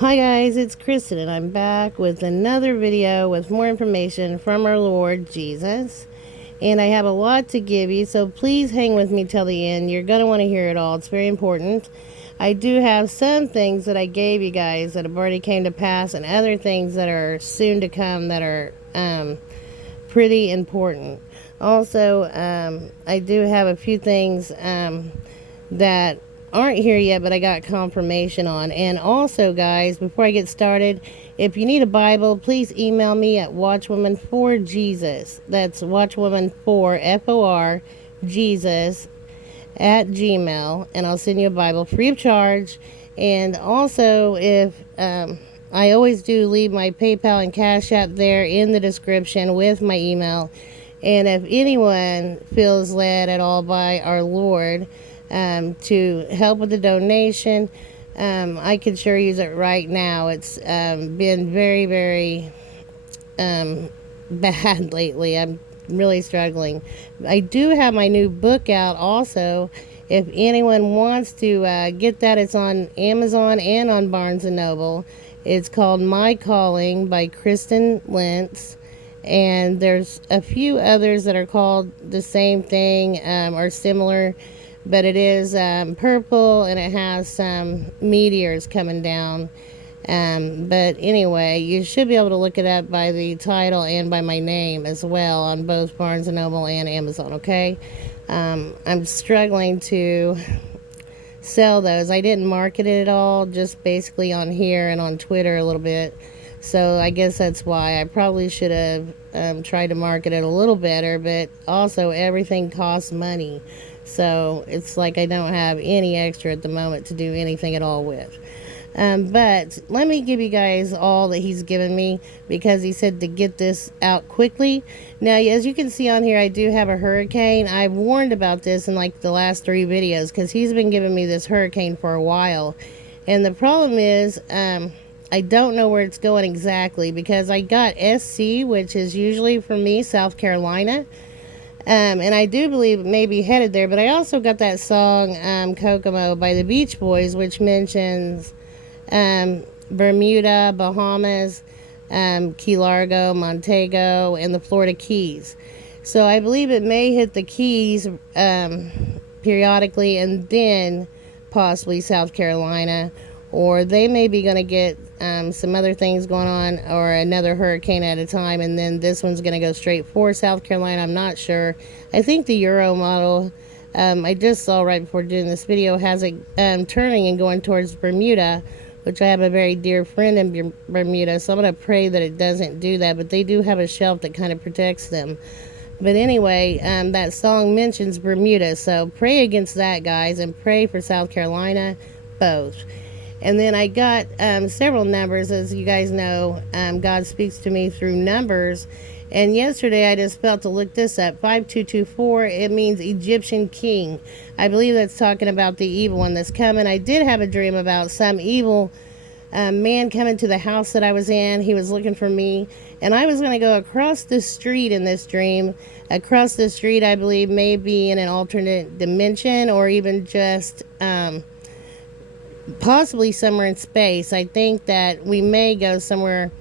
Hi guys, it's Kristen and I'm back with another video with more information from our Lord Jesus. And I have a lot to give you, so please hang with me till the end. You're going to want to hear it all. It's very important. I do have some things that I gave you guys that have already came to pass and other things that are soon to come that are pretty important. Also, I do have a few things that aren't here yet, but I got confirmation on. And also, guys, before I get started, if you need a Bible, please email me at watchwomanforjesus. That's watchwoman4 FOR Jesus at Gmail, and I'll send you a Bible free of charge. And also, if I always do leave my PayPal and Cash App there in the description with my email. And if anyone feels led at all by our Lord to help with the donation, I could sure use it right now. It's been very, very bad lately. I'm really struggling. I do have my new book out also. If anyone wants to get that, it's on Amazon and on Barnes & Noble. It's called My Calling by Kristen Lentz. And there's a few others that are called the same thing or similar. But it is purple and it has some meteors coming down. But anyway, you should be able to look it up by the title and by my name as well on both Barnes & Noble and Amazon, okay? I'm struggling to sell those. I didn't market it at all, just basically on here and on Twitter a little bit. So I guess that's why I probably should have tried to market it a little better, but also everything costs money. So it's like I don't have any extra at the moment to do anything at all with. But let me give you guys all that he's given me, because he said to get this out quickly. Now, as you can see on here, I do have a hurricane. I've warned about this in like the last 3 videos, because he's been giving me this hurricane for a while. And the problem is, I don't know where it's going exactly, because I got SC, which is usually for me, South Carolina. And I do believe it may be headed there, but I also got that song, Kokomo by the Beach Boys, which mentions Bermuda, Bahamas, Key Largo, Montego, and the Florida Keys. So I believe it may hit the Keys periodically, and then possibly South Carolina, or they may be going to get some other things going on, or another hurricane at a time, and then this one's going to go straight for South Carolina. I'm not sure. I think the Euro model, I just saw right before doing this video, has it turning and going towards Bermuda, which I have a very dear friend in Bermuda, so I'm going to pray that it doesn't do that, but they do have a shelf that kind of protects them. But anyway, that song mentions Bermuda, so pray against that, guys, and pray for South Carolina, both. And then I got several numbers. As you guys know, God speaks to me through numbers. And yesterday I just felt to look this up. 5224, it means Egyptian king. I believe that's talking about the evil one that's coming. I did have a dream about some evil man coming to the house that I was in. He was looking for me. And I was going to go across the street in this dream. Across the street, I believe, may be in an alternate dimension, or even just possibly somewhere in space. I think that we may go somewhere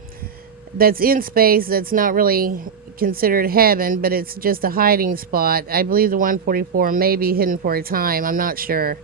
that's in space that's not really considered heaven, but it's just a hiding spot. I believe the 144 may be hidden for a time. I'm not sure.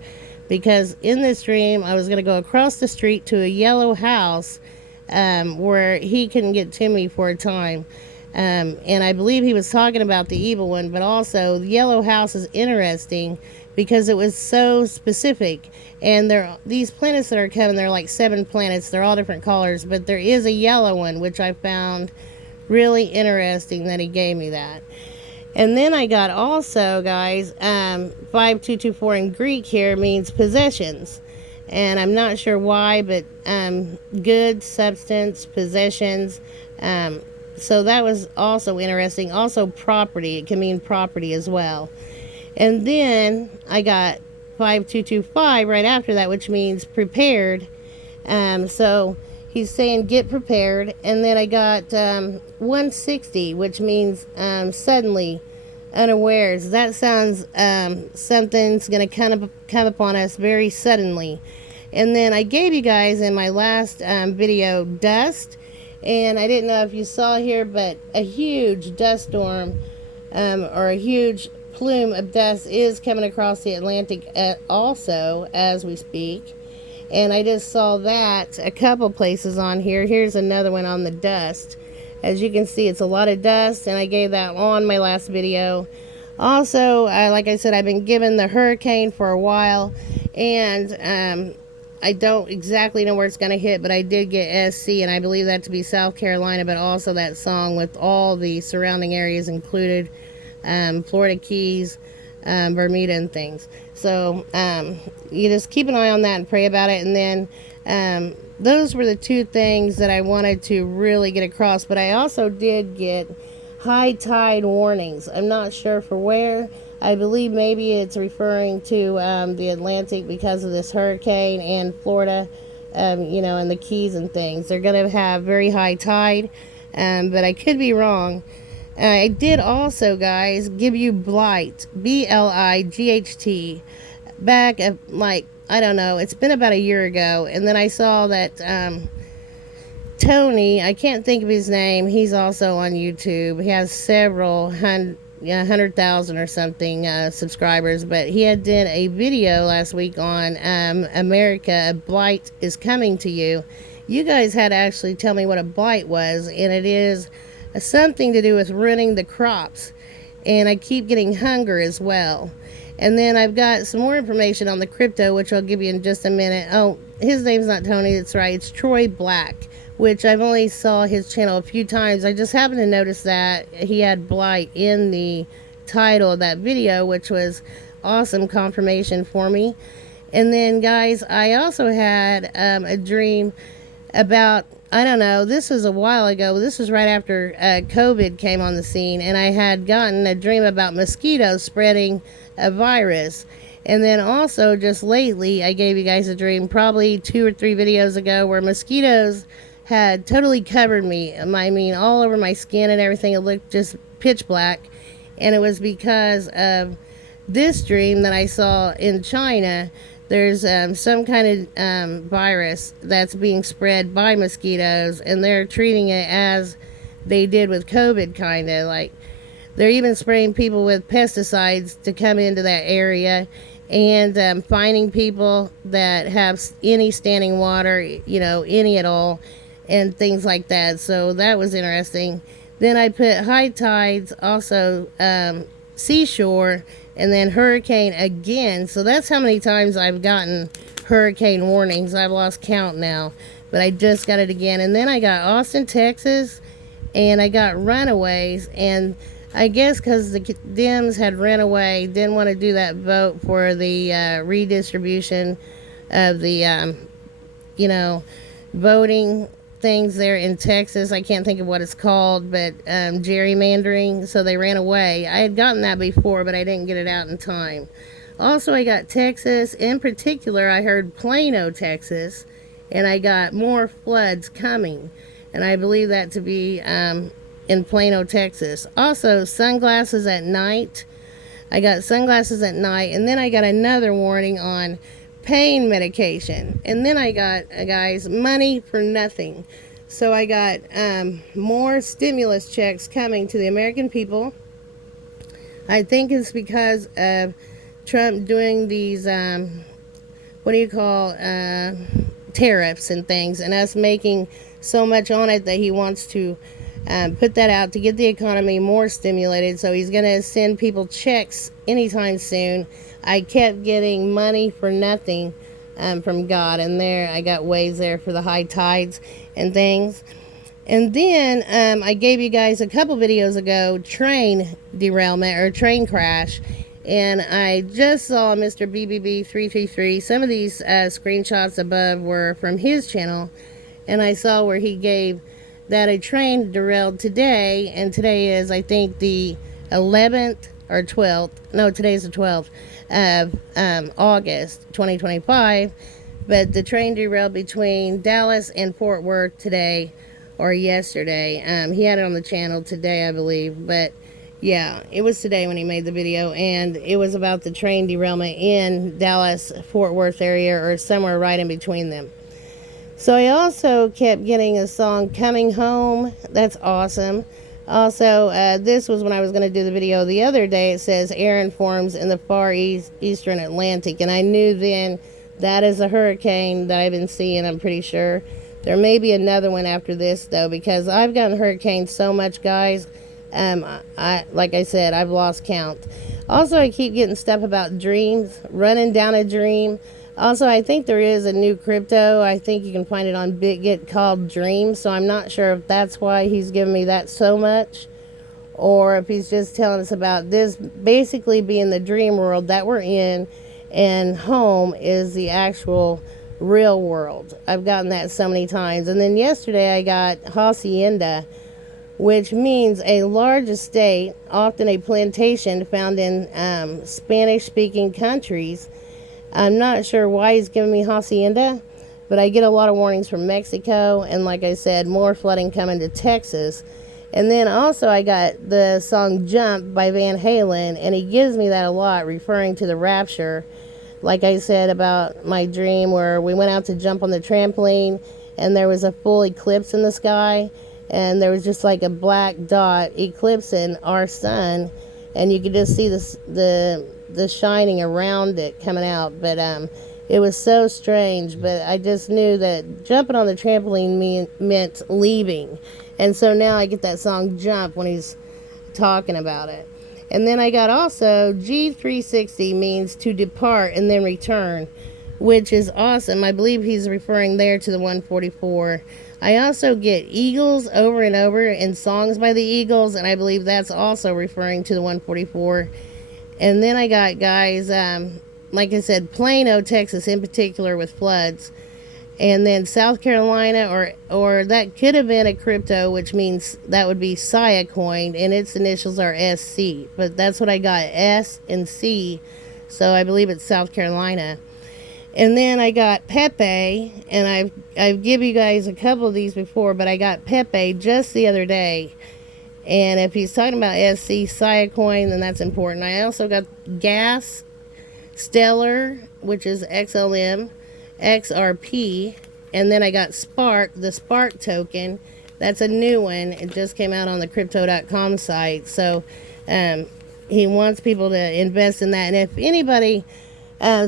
Because in this dream, I was going to go across the street to a yellow house where he couldn't get to me for a time. And I believe he was talking about the evil one, but also the yellow house is interesting because it was so specific. And these planets that are coming, they're like 7 planets. They're all different colors, but there is a yellow one, which I found really interesting that he gave me that. And then I got also, guys, 5224 in Greek here means possessions. And I'm not sure why, but goods, substance, possessions. So that was also interesting. Also property. It can mean property as well. And then I got 5225 right after that, which means prepared. So he's saying get prepared. And then I got 160, which means suddenly, unawares. That sounds something's going to come upon us very suddenly. And then I gave you guys in my last video dust, and I didn't know if you saw here, but a huge dust storm or a huge plume of dust is coming across the Atlantic also as we speak. And I just saw that a couple places on here. Here's another one on the dust. As you can see, it's a lot of dust, and I gave that on my last video. Also, like I said, I've been given the hurricane for a while, and I don't exactly know where it's going to hit, but I did get SC, and I believe that to be South Carolina, but also that song with all the surrounding areas included, Florida Keys, Bermuda, and things. So you just keep an eye on that and pray about it. And then those were the two things that I wanted to really get across. But I also did get high tide warnings. I'm not sure for where. I believe maybe it's referring to the Atlantic because of this hurricane, and Florida, and the Keys and things. They're going to have very high tide, but I could be wrong. I did also, guys, give you Blight, Blight, back at, I don't know, it's been about a year ago, and then I saw that Tony, I can't think of his name, he's also on YouTube. He has several 100,000 or something subscribers, but he had did a video last week on America, Blight is coming to you. You guys had to actually tell me what a blight was, and it is something to do with ruining the crops, and I keep getting hunger as well. And then I've got some more information on the crypto, which I'll give you in just a minute. Oh, his name's not Tony, that's right, it's Troy Black, which I've only saw his channel a few times. I just happened to notice that he had Blight in the title of that video, which was awesome confirmation for me. And then, guys, I also had a dream about, I don't know, this was a while ago. This was right after COVID came on the scene, and I had gotten a dream about mosquitoes spreading a virus. And then also just lately, I gave you guys a dream probably 2 or 3 videos ago where mosquitoes had totally covered me. I mean, all over my skin and everything. It looked just pitch black. And it was because of this dream that I saw in China. There's some kind of virus that's being spread by mosquitoes, and they're treating it as they did with COVID, kind of like they're even spraying people with pesticides to come into that area, and finding people that have any standing water, any at all, and things like that. So that was interesting. Then I put high tides, also seashore, and then hurricane again. So that's how many times I've gotten hurricane warnings. I've lost count now, but I just got it again. And then I got Austin, Texas, and I got runaways. And I guess because the Dems had run away, didn't want to do that vote for the redistribution of the, voting things there in Texas. I can't think of what it's called, but gerrymandering, so they ran away. I had gotten that before, but I didn't get it out in time. Also, I got Texas. In particular, I heard Plano, Texas, and I got more floods coming, and I believe that to be in Plano, Texas. Also, sunglasses at night. I got sunglasses at night, and then I got another warning on pain medication. And then I got, guys, money for nothing. So I got more stimulus checks coming to the American people. I think it's because of Trump doing these, tariffs and things, and us making so much on it that he wants to put that out to get the economy more stimulated. So he's going to send people checks anytime soon. I kept getting money for nothing from God, and there I got waves there for the high tides and things. And then I gave you guys a couple videos ago train derailment or train crash, and I just saw Mr. BBB333. Some of these screenshots above were from his channel, and I saw where he gave that a train derailed today, and today is, I think, the 11th or 12th. No, today's the 12th of August 2025. But the train derailed between Dallas and Fort Worth today or yesterday. He had it on the channel today, I believe. But Yeah, it was today when he made the video, and it was about the train derailment in Dallas, Fort Worth area, or somewhere right in between them. So I also kept getting a song Coming Home. That's awesome. Also, this was when I was going to do the video the other day. It says Aaron forms in the far eastern Atlantic, and I knew then that is a hurricane that I've been seeing, I'm pretty sure. There may be another one after this, though, because I've gotten hurricanes so much, guys. Like I said, I've lost count. Also, I keep getting stuff about dreams, running down a dream. Also, I think there is a new crypto. I think you can find it on BitGet called Dreams. So I'm not sure if that's why he's giving me that so much, or if he's just telling us about this basically being the dream world that we're in, and home is the actual real world. I've gotten that so many times. And then yesterday I got hacienda, which means a large estate, often a plantation found in Spanish-speaking countries. I'm not sure why he's giving me hacienda, but I get a lot of warnings from Mexico, and like I said, more flooding coming to Texas. And then also I got the song Jump by Van Halen, and he gives me that a lot, referring to the rapture. Like I said about my dream where we went out to jump on the trampoline, and there was a full eclipse in the sky, and there was just like a black dot eclipsing our sun, and you could just see the shining around it coming out. But it was so strange, but I just knew that jumping on the trampoline meant leaving. And so now I get that song Jump when he's talking about it. And then I got also G360 means to depart and then return, which is awesome. I believe he's referring there to the 144. I also get Eagles over and over in songs by the Eagles, and I believe that's also referring to the 144. And then I got, guys, like I said, Plano, Texas in particular with floods. And then South Carolina, or that could have been a crypto, which means that would be Sia coin, and its initials are SC. But that's what I got, S and C. So I believe it's South Carolina. And then I got Pepe, and I've given you guys a couple of these before, but I got Pepe just the other day. And if he's talking about SC Sia coin, then that's important. I also got Gas, Stellar, which is XLM, XRP, and then I got Spark, the Spark token. That's a new one. It just came out on the crypto.com site. So he wants people to invest in that. And if anybody,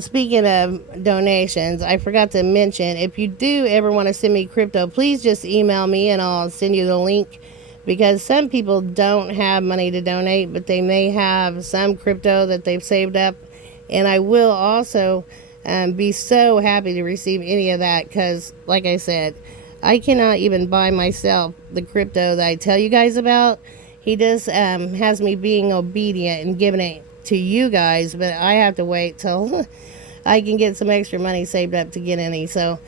speaking of donations, I forgot to mention, if you do ever want to send me crypto, please just email me and I'll send you the link. Because some people don't have money to donate, but they may have some crypto that they've saved up. And I will also be so happy to receive any of that, because like I said, I cannot even buy myself the crypto that I tell you guys about. He just has me being obedient and giving it to you guys, but I have to wait till I can get some extra money saved up to get any. So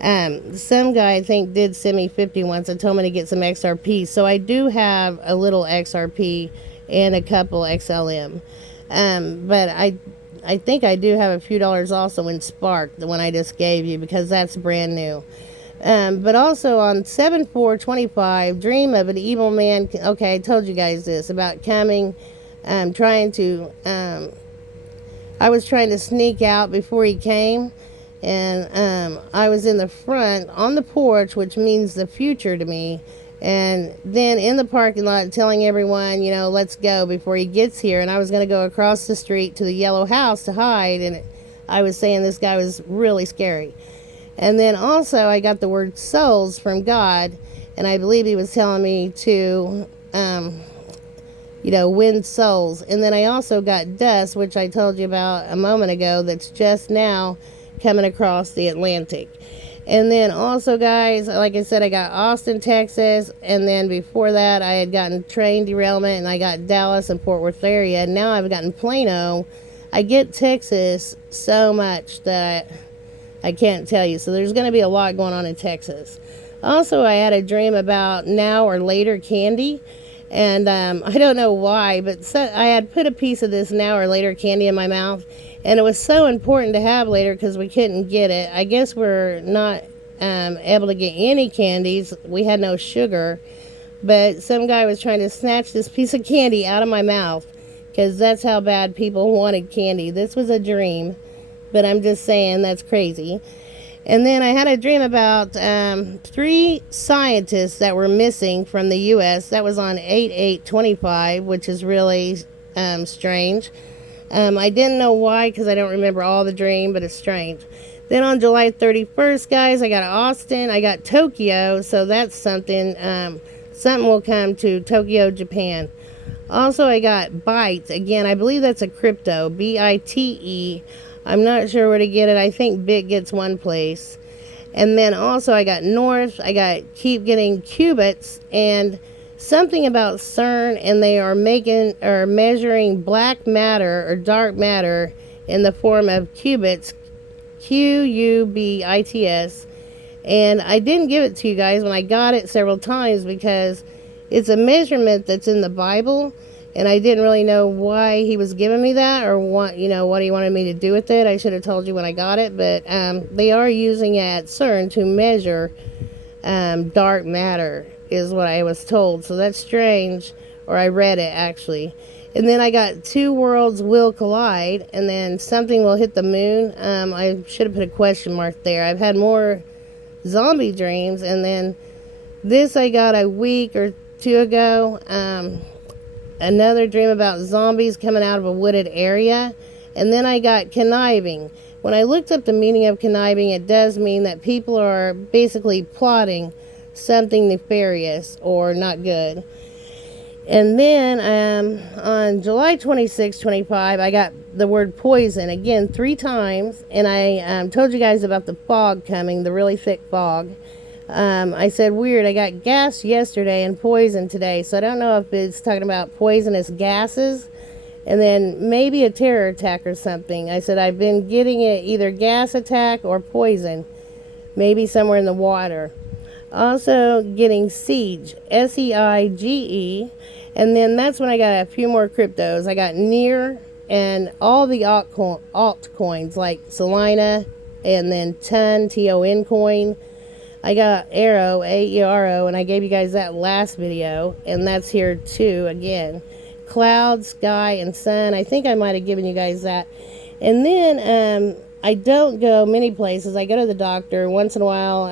some guy I think did send me 50 once and told me to get some XRP. So I do have a little XRP and a couple XLM. But I think I do have a few dollars also in Spark, the one I just gave you, because that's brand new. But also on 7/4/25, dream of an evil man. Okay, I told you guys this about coming, I was trying to sneak out before he came. And I was in the front on the porch, which means the future to me. And then in the parking lot telling everyone, let's go before he gets here. And I was going to go across the street to the yellow house to hide. And I was saying this guy was really scary. And then also I got the word souls from God. And I believe he was telling me to, win souls. And then I also got dust, which I told you about a moment ago, that's just now coming across the Atlantic. And then also, guys, like I said, I got Austin, Texas, and then before that I had gotten train derailment, and I got Dallas and Fort Worth area, and now I've gotten Plano. I get Texas so much that I can't tell you. So there's going to be a lot going on in Texas. Also, I had a dream about now or later candy, and I don't know why, but I had put a piece of this now or later candy in my mouth. And it was so important to have later because we couldn't get it. I guess we're not able to get any candies. We had no sugar. but some guy was trying to snatch this piece of candy out of my mouth, because that's how bad people wanted candy. This was a dream, but I'm just saying that's crazy. And then I had a dream about 3 scientists that were missing from the U.S. That was on 8/8/25, which is really strange. I didn't know why, because I don't remember all the dream, but it's strange. Then on July 31st, guys, I got Austin, I got Tokyo, so that's something. Something will come to Tokyo, Japan. Also, I got Byte. Again, I believe that's a crypto, Bite. I'm not sure where to get it. I think Bit gets one place. And then also I got North. I got keep getting qubits and something about CERN, and they are measuring black matter or dark matter in the form of qubits, Qubits. And I didn't give it to you guys when I got it several times because it's a measurement that's in the Bible, and I didn't really know why he was giving me that or what he wanted me to do with it. I should have told you when I got it, but they are using it at CERN to measure dark matter is what I was told. So that's strange, or I read it actually. And then I got 2 worlds will collide, and then something will hit the moon. I should have put a question mark there. I've had more zombie dreams, and then this I got a week or 2 ago. Another dream about zombies coming out of a wooded area. And then I got conniving. When I looked up the meaning of conniving, it does mean that people are basically plotting something nefarious or not good. And then on July 26, 25, I got the word poison again 3 times. And I told you guys about the fog coming, the really thick fog. I said, weird, I got gas yesterday and poison today. So I don't know if it's talking about poisonous gases. And then maybe a terror attack or something. I said, I've been getting it either gas attack or poison. Maybe somewhere in the water. Also getting siege, Seige. And then that's when I got a few more cryptos. I got near and all the altcoins like Solana and then TON coin. I got Arrow, AERO, and I gave you guys that last video, and that's here too again. Cloud, sky, and sun. I think I might have given you guys that. And then I don't go many places. I go to the doctor once in a while,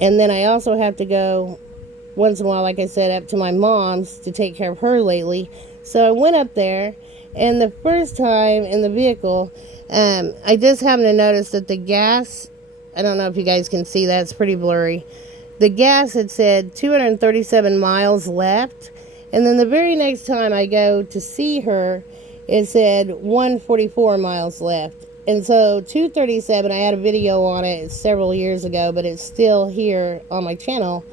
and then I also have to go once in a while, like I said, up to my mom's to take care of her lately. So I went up there, and the first time in the vehicle, I just happened to notice that the gas, I don't know if you guys can see that, it's pretty blurry. The gas had said 237 miles left, and then the very next time I go to see her, it said 144 miles left. And so 237, I had a video on it several years ago, but it's still here on my channel.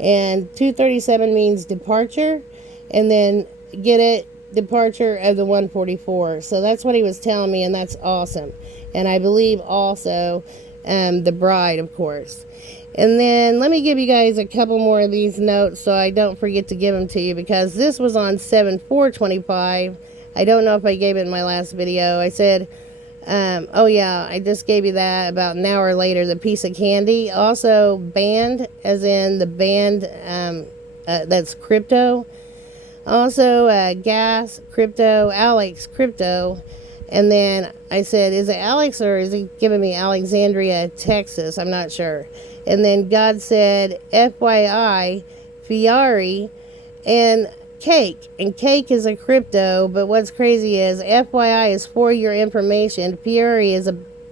And 237 means departure, and then get it, departure of the 144. So that's what he was telling me, and that's awesome. And I believe also the bride, of course. And then let me give you guys a couple more of these notes so I don't forget to give them to you, because this was on 7/4/25. I don't know if I gave it in my last video. I said, oh yeah, I just gave you that about an hour later, the piece of candy. Also band, as in the band, that's crypto. Also gas, crypto, Alex, crypto. And then I said, is it Alex or is he giving me Alexandria, Texas? I'm not sure. And then God said, FYI, Fieri, and cake. And cake is a crypto, but what's crazy is FYI is for your information. Fieri is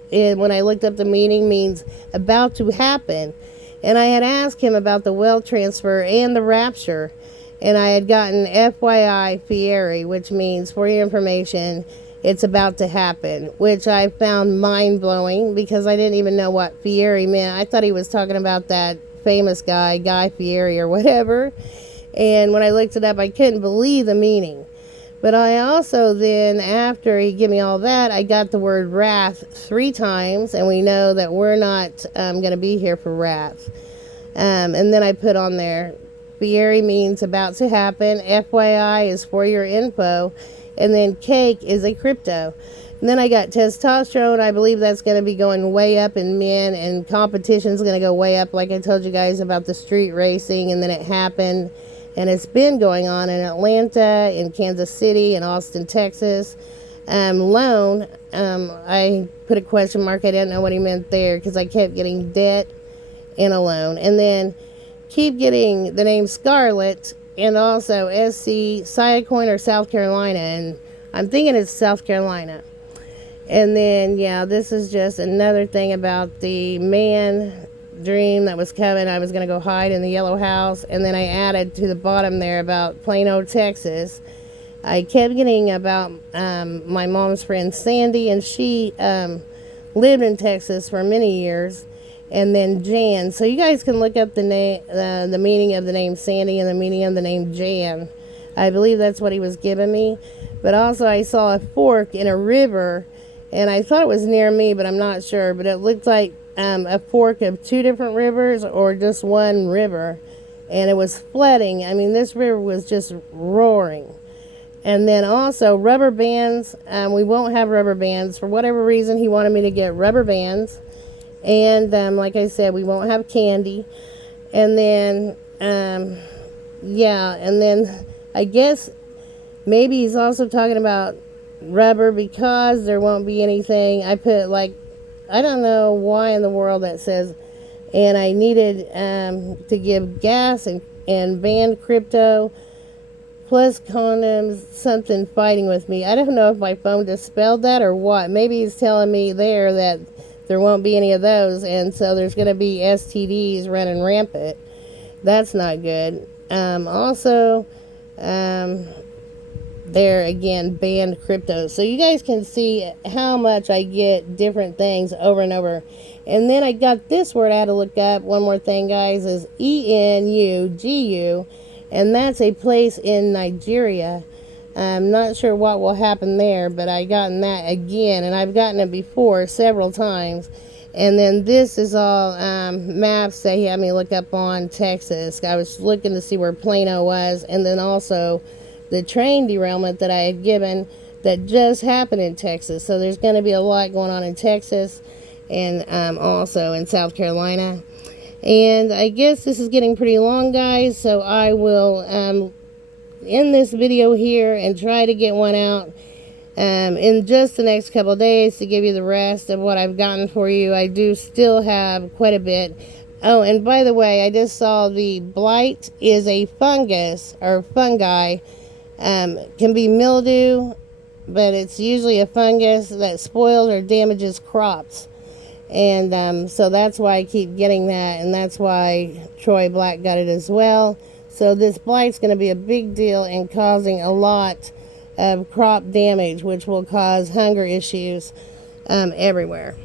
when I looked up the meaning, means about to happen. And I had asked him about the wealth transfer and the rapture. And I had gotten FYI Fieri, which means for your information, it's about to happen, which I found mind-blowing because I didn't even know what Fieri meant. I thought he was talking about that famous guy, Guy Fieri or whatever. And when I looked it up, I couldn't believe the meaning. But I also then, after he gave me all that, I got the word wrath 3 times, and we know that we're not going to be here for wrath. And then I put on there, Fieri means about to happen, FYI is for your info, and then cake is a crypto. And then I got testosterone. I believe that's going to be going way up in men, and competition's going to go way up, like I told you guys about the street racing, and then it happened. And it's been going on in Atlanta, in Kansas City, in Austin, Texas. Loan, I put a question mark. I didn't know what he meant there because I kept getting debt and a loan. And then keep getting the name Scarlett and also SC, Siacoin or South Carolina. And I'm thinking it's South Carolina. And then, yeah, this is just another thing about the man dream that was coming. I was going to go hide in the yellow house. And then I added to the bottom there about Plano, Texas. I kept getting about my mom's friend Sandy, and she lived in Texas for many years. And then Jan. So you guys can look up the name, the meaning of the name Sandy and the meaning of the name Jan. I believe that's what he was giving me. But also I saw a fork in a river, and I thought it was near me, but I'm not sure. But it looked like a fork of two different rivers or just one river. And it was flooding. I mean, this river was just roaring. And then also rubber bands. We won't have rubber bands. For whatever reason, he wanted me to get rubber bands. And like I said, we won't have candy. And then, yeah, and then I guess maybe he's also talking about rubber because there won't be anything. I put like, I don't know why in the world that says, and I needed to give gas and banned crypto plus condoms, something fighting with me. I don't know if my phone just spelled that or what. Maybe he's telling me there that there won't be any of those, and so there's going to be STDs running rampant. That's not good. Also, there again, banned crypto. So you guys can see how much I get different things over and over. And then I got this word I had to look up. One more thing, guys, is ENUGU, and that's a place in Nigeria. I'm not sure what will happen there, but I gotten that again, and I've gotten it before several times. And then this is all maps that he had me look up on Texas. I was looking to see where Plano was, and then also the train derailment that I had given that just happened in Texas. So there's going to be a lot going on in Texas and also in South Carolina. And I guess this is getting pretty long, guys, so I will end this video here and try to get one out in just the next couple of days to give you the rest of what I've gotten for you. I do still have quite a bit. Oh, and by the way, I just saw the blight is a fungus or fungi. Can be mildew, but it's usually a fungus that spoils or damages crops. And so that's why I keep getting that, and that's why Troy Black got it as well. So this blight's going to be a big deal in causing a lot of crop damage, which will cause hunger issues everywhere.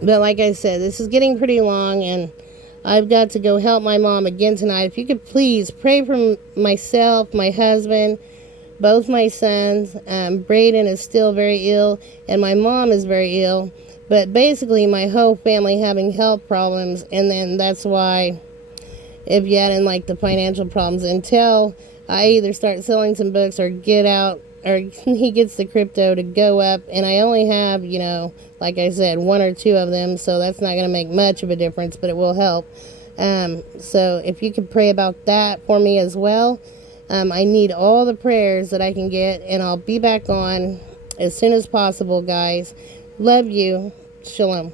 But like I said, this is getting pretty long, and I've got to go help my mom again tonight. If you could please pray for myself, my husband, both my sons. Braden is still very ill, and my mom is very ill. But basically, my whole family having health problems, and then that's why, if you add in like the financial problems, until I either start selling some books or get out, or he gets the crypto to go up, and I only have, you know, like I said, one or two of them, so that's not going to make much of a difference, but it will help. So if you could pray about that for me as well. I need all the prayers that I can get, and I'll be back on as soon as possible, guys. Love you. Shalom.